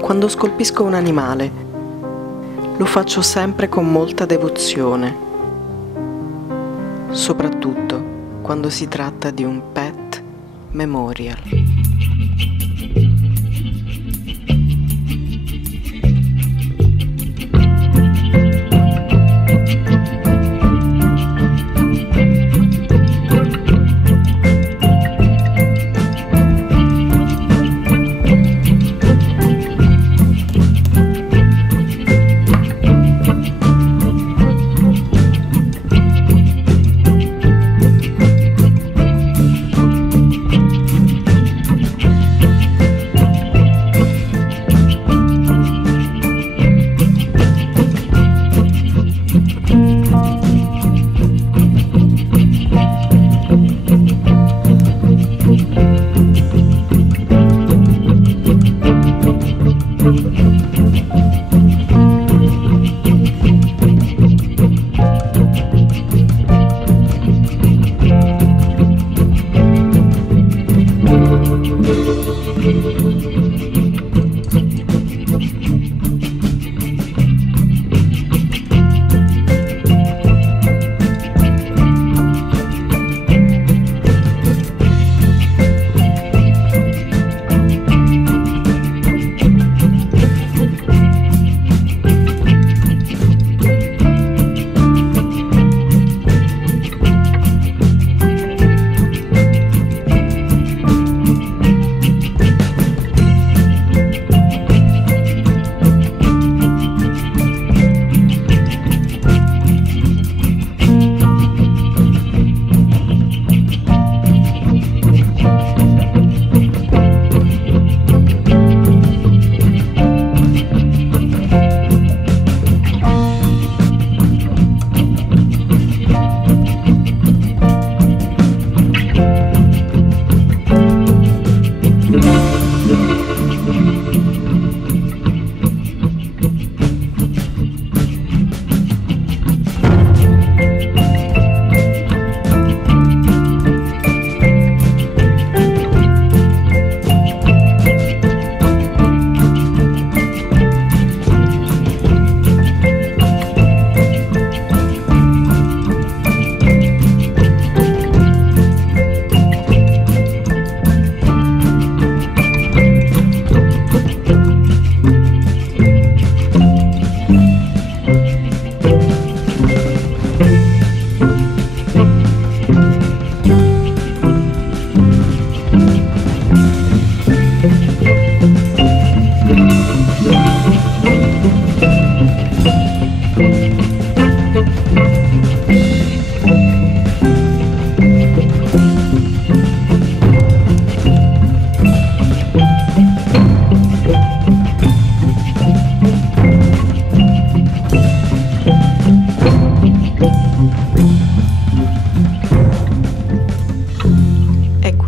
Quando scolpisco un animale, lo faccio sempre con molta devozione, soprattutto quando si tratta di un pet memorial.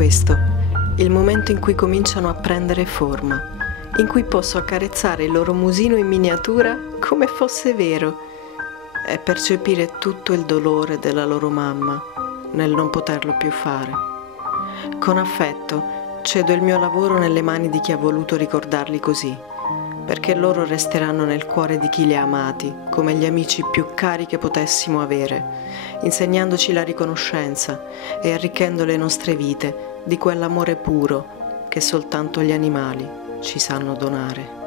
Questo, il momento in cui cominciano a prendere forma, in cui posso accarezzare il loro musino in miniatura come fosse vero e percepire tutto il dolore della loro mamma nel non poterlo più fare. Con affetto cedo il mio lavoro nelle mani di chi ha voluto ricordarli così, perché loro resteranno nel cuore di chi li ha amati come gli amici più cari che potessimo avere, insegnandoci la riconoscenza e arricchendo le nostre vite di quell'amore puro che soltanto gli animali ci sanno donare.